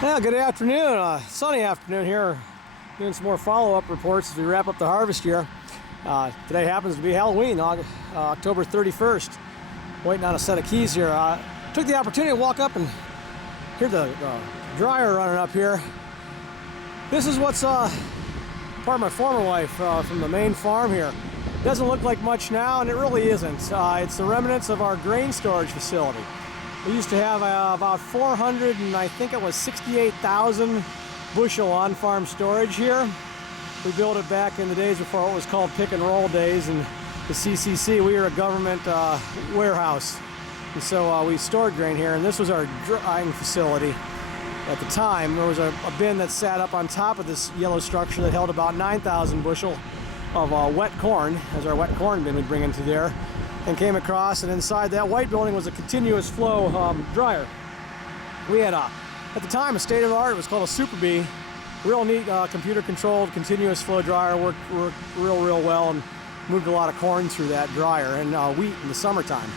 Yeah, good afternoon. Sunny afternoon here. Doing some more follow-up reports as we wrap up the harvest year. Today happens to be Halloween, October 31st. Waiting on a set of keys here. Took the opportunity to walk up and hear the dryer running up here. This is what's part of my former wife from the main farm here. Doesn't look like much now, and it really isn't. It's the remnants of our grain storage facility. We used to have about 400 and I think it was 68,000 bushel on-farm storage here. We built it back in the days before it was called pick and roll days, and the CCC, we were a government warehouse. And so we stored grain here, and this was our drying facility. At the time, there was a bin that sat up on top of this yellow structure that held about 9,000 bushel of wet corn, as our wet corn bin would bring into there, and came across, and inside that white building was a continuous flow dryer. We had, at the time, a state-of-the-art. It was called a Super Bee. Real neat computer-controlled continuous flow dryer. Worked real well and moved a lot of corn through that dryer, and wheat in the summertime.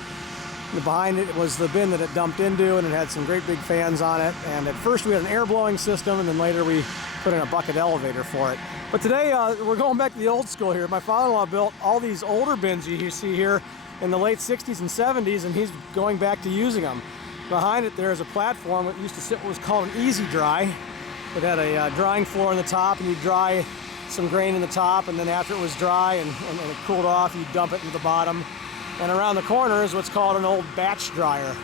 And behind it was the bin that it dumped into, and it had some great big fans on it. And at first we had an air blowing system, and then later we put in a bucket elevator for it. But today we're going back to the old school here. My father-in-law built all these older bins you see here in the late 60s and 70s, and he's going back to using them. Behind it there is a platform that used to sit what was called an easy dry. It had a drying floor on the top, and you'd dry some grain in the top, and then after it was dry and it cooled off, you'd dump it into the bottom. And around the corner is what's called an old batch dryer.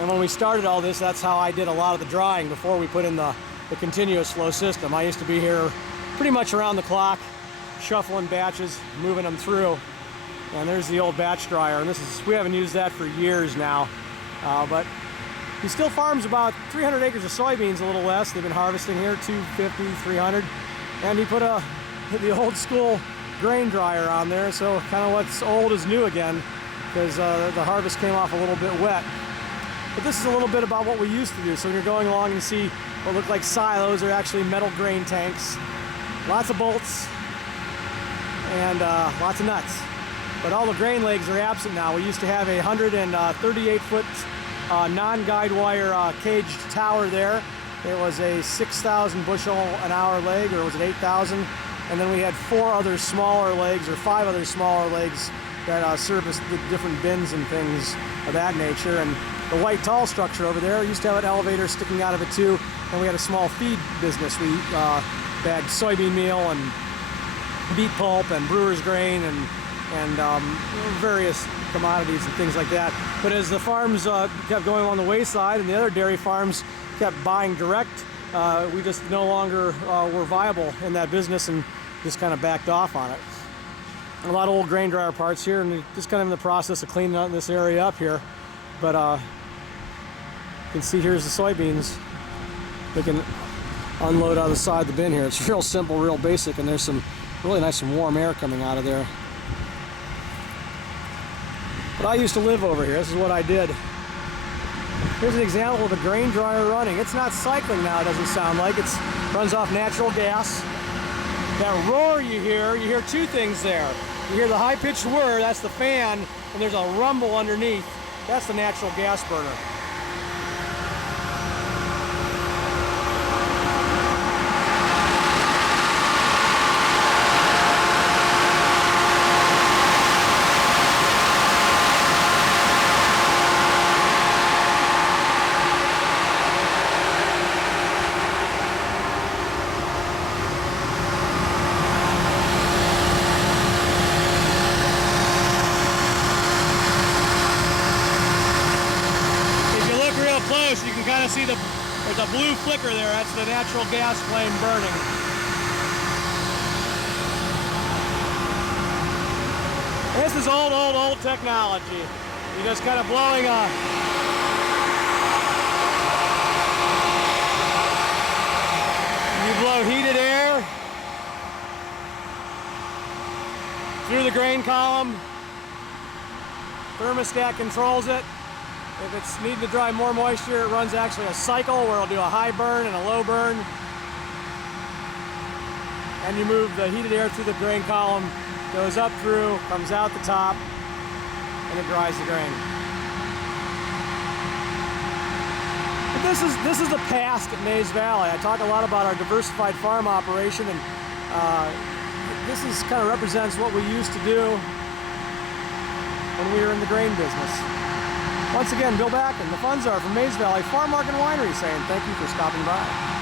And when we started all this, that's how I did a lot of the drying before we put in the continuous flow system. I used to be here pretty much around the clock, shuffling batches, moving them through. And there's the old batch dryer, and we haven't used that for years now. But he still farms about 300 acres of soybeans, a little less. They've been harvesting here, 250, 300. And he put the old school grain dryer on there, so kind of what's old is new again, because the harvest came off a little bit wet. But this is a little bit about what we used to do. So when you're going along and see what look like silos, they're actually metal grain tanks. Lots of bolts and lots of nuts. But all the grain legs are absent now. We used to have a 138-foot non-guide wire caged tower there. It was a 6,000 bushel an hour leg, or was it 8,000? And then we had 4 other smaller legs, or 5 other smaller legs that serviced the different bins and things of that nature. And the white tall structure over there used to have an elevator sticking out of it too. And we had a small feed business. We had soybean meal and beet pulp and brewer's grain and various commodities and things like that. But as the farms kept going on the wayside and the other dairy farms kept buying direct, we just no longer were viable in that business and just kind of backed off on it. A lot of old grain dryer parts here, and just kind of in the process of cleaning out this area up here. But you can see here's the soybeans. They can unload out of the side of the bin here. It's real simple, real basic, and there's some really nice and warm air coming out of there. But I used to live over here. This is what I did. Here's an example of a grain dryer running. It's not cycling now, it doesn't sound like. It runs off natural gas. That roar you hear 2 things there. You hear the high-pitched whir, that's the fan, and there's a rumble underneath. That's the natural gas burner. You can kind of see there's a blue flicker there. That's the natural gas flame burning. This is old technology. You're just kind of blowing you blow heated air through the grain column. Thermostat controls it. If it's needing to dry more moisture, it runs actually a cycle where it'll do a high burn and a low burn. And you move the heated air through the grain column, goes up through, comes out the top, and it dries the grain. But this is the past at Mays Valley. I talk a lot about our diversified farm operation, and this is kind of represents what we used to do when we were in the grain business. Once again, Bill Backen, the Funzar from Mays Valley Farm Market and Winery saying thank you for stopping by.